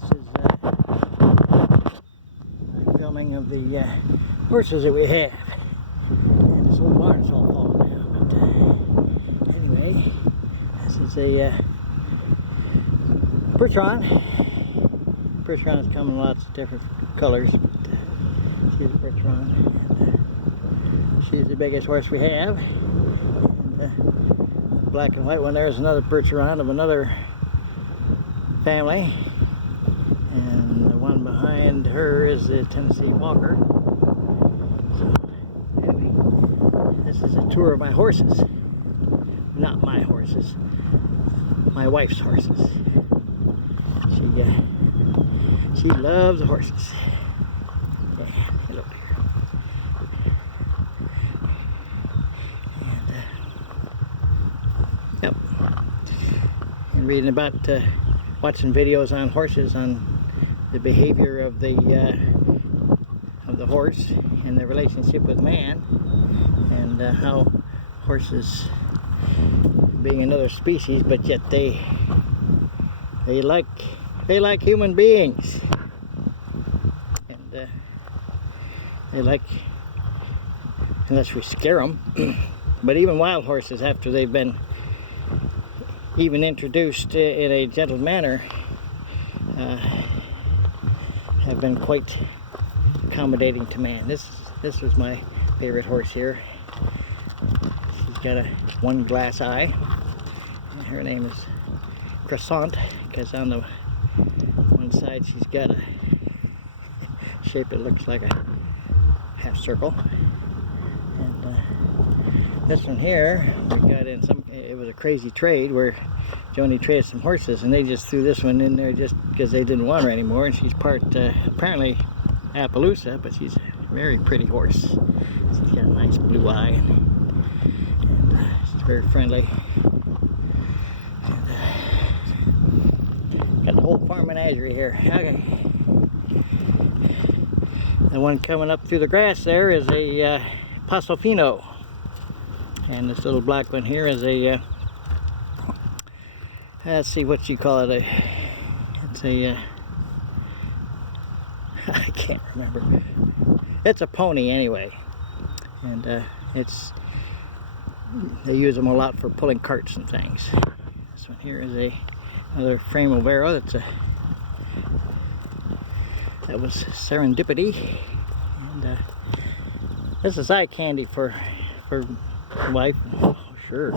This is my filming of the horses that we have. And this old barn's all falling down. But anyway, this is a Percheron. Percherons come in lots of different colors, but she's a Percheron. And she's the biggest horse we have. And the black and white one there is another Percheron of another family. And the one behind her is the Tennessee Walker. So, anyway, this is a tour of my horses. Not my horses, my wife's horses. She loves the horses. Yeah, hello here. And, yep. And reading about, watching videos on horses, on the behavior of the horse and their relationship with man, and how horses, being another species, but yet they like human beings, and they like, unless we scare them. But even wild horses, after they've been even introduced in a gentle manner, have been quite accommodating to man. This was my favorite horse here. She's got one glass eye, and her name is Croissant, because on the one side she's got a shape that looks like a half circle. And this one here, we got in some, it was a crazy trade where Joni traded some horses, and they just threw this one in there just because they didn't want her anymore. And she's part apparently Appaloosa, but she's a very pretty horse. She's got a nice blue eye, and she's very friendly. Got the whole farm menagerie here. Okay. The one coming up through the grass there is a Paso Fino, and this little black one here is a let's see what you call it. It's a I can't remember. It's a pony anyway, and they use them a lot for pulling carts and things. This one here is another frame Overo. That was Serendipity, and this is eye candy for wife. Oh, sure.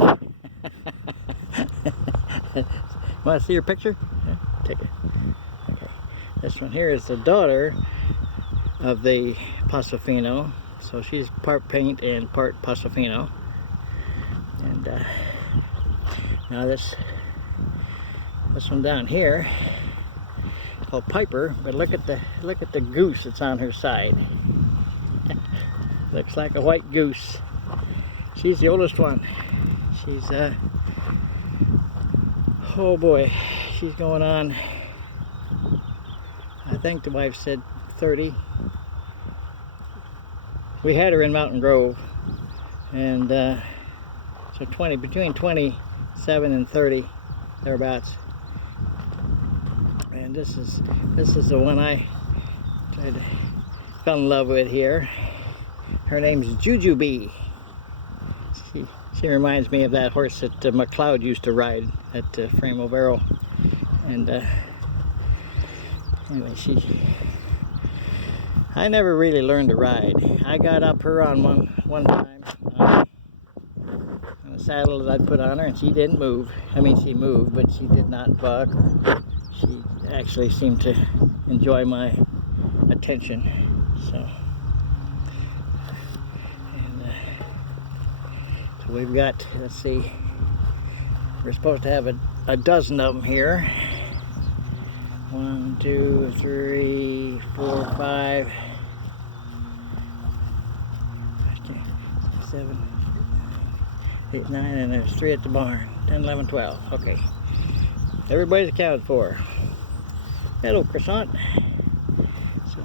Want to see your picture? Yeah, take it. Okay. This one here is the daughter of the Paso Fino, so she's part paint and part Paso Fino. And now this one down here, called Piper, but look at the goose that's on her side. Looks like a white goose. She's the oldest one. She's oh boy, she's going on, I think the wife said 30. We had her in Mountain Grove, and so between 27 and 30 thereabouts. And this is the one I fell in love with here. Her name's Jujubee. She reminds me of that horse that McLeod used to ride at Frame Overo. And anyway, I never really learned to ride. I got up her on one time on a saddle that I'd put on her, and she didn't move. I mean, she moved, but she did not buck. She actually seemed to enjoy my attention. So, so we've got, let's see, we're supposed to have a dozen of them here. 1, 2, 3, 4, 5, 7, 8, 9, and there's 3 at the barn. 10, 11, 12. Okay. Everybody's accounted for. Hello, Croissant. So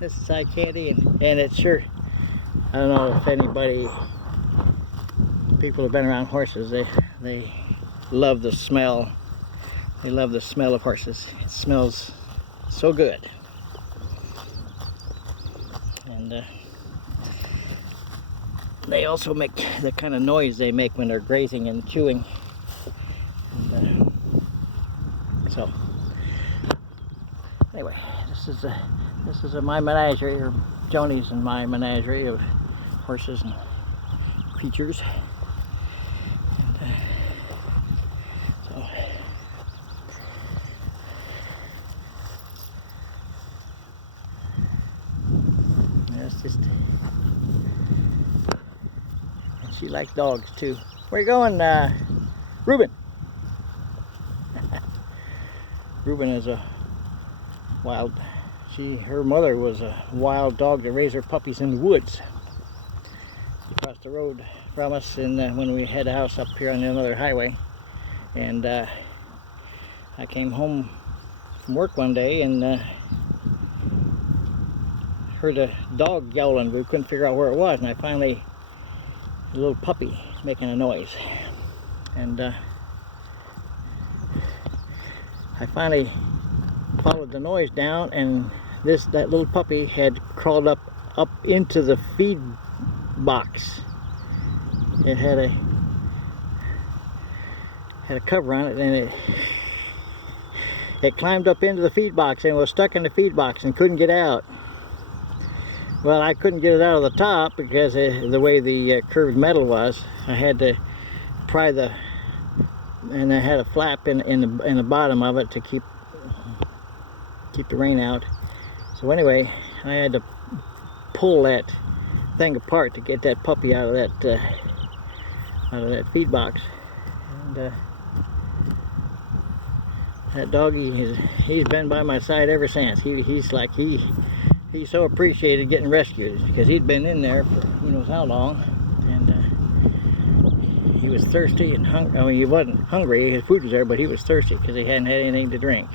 this is eye candy, and it's sure, I don't know if anybody, people have been around horses, they love the smell They love the smell of horses. It smells so good. And they also make the kind of noise they make when they're grazing and chewing. And, so, anyway, this is my menagerie, or Joni's and my menagerie of horses and creatures. And, so, that's just. And she likes dogs too. Where you going, Reuben? Reuben is a wild. Her mother was a wild dog that raised her puppies in the woods across the road from us, and when we had a house up here on another highway. And I came home from work one day and heard a dog yowling. We couldn't figure out where it was, and I finally, a little puppy making a noise, and I finally followed the noise down, and that little puppy had crawled up into the feed box. It had a cover on it, and it climbed up into the feed box and was stuck in the feed box and couldn't get out. Well, I couldn't get it out of the top because the way the curved metal was. I had to pry and I had a flap in the bottom of it to keep the rain out. So anyway, I had to pull that thing apart to get that puppy out of that feed box. And that doggy, he's been by my side ever since. He's so appreciated getting rescued, because he'd been in there for who knows how long, and he was thirsty and hungry. I mean, he wasn't hungry, his food was there, but he was thirsty because he hadn't had anything to drink.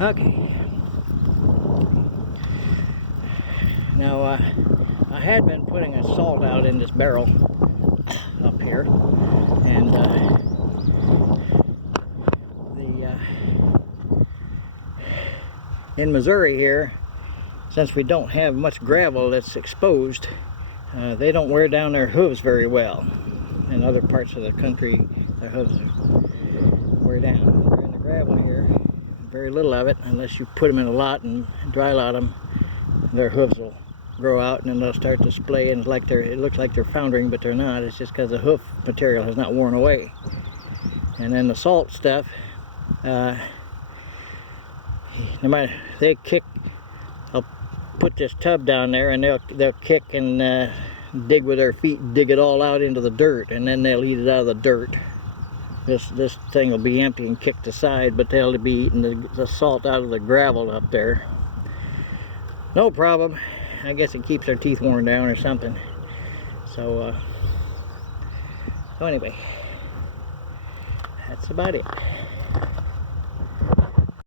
Okay. Now, I had been putting a salt out in this barrel up here, and in Missouri here, since we don't have much gravel that's exposed, they don't wear down their hooves very well. In other parts of the country, their hooves wear down. They're in the gravel here, very little of it, unless you put them in a lot and dry lot them, their hooves will grow out, and then they'll start to splay, and it looks like they're foundering, but they're not. It's just because the hoof material has not worn away. And then the salt stuff, no matter, I'll put this tub down there, and they'll kick and dig with their feet, dig it all out into the dirt, and then they'll eat it out of the dirt. This thing will be empty and kicked aside, but they'll be eating the salt out of the gravel up there. No problem. I guess it keeps their teeth worn down or something. So anyway, that's about it.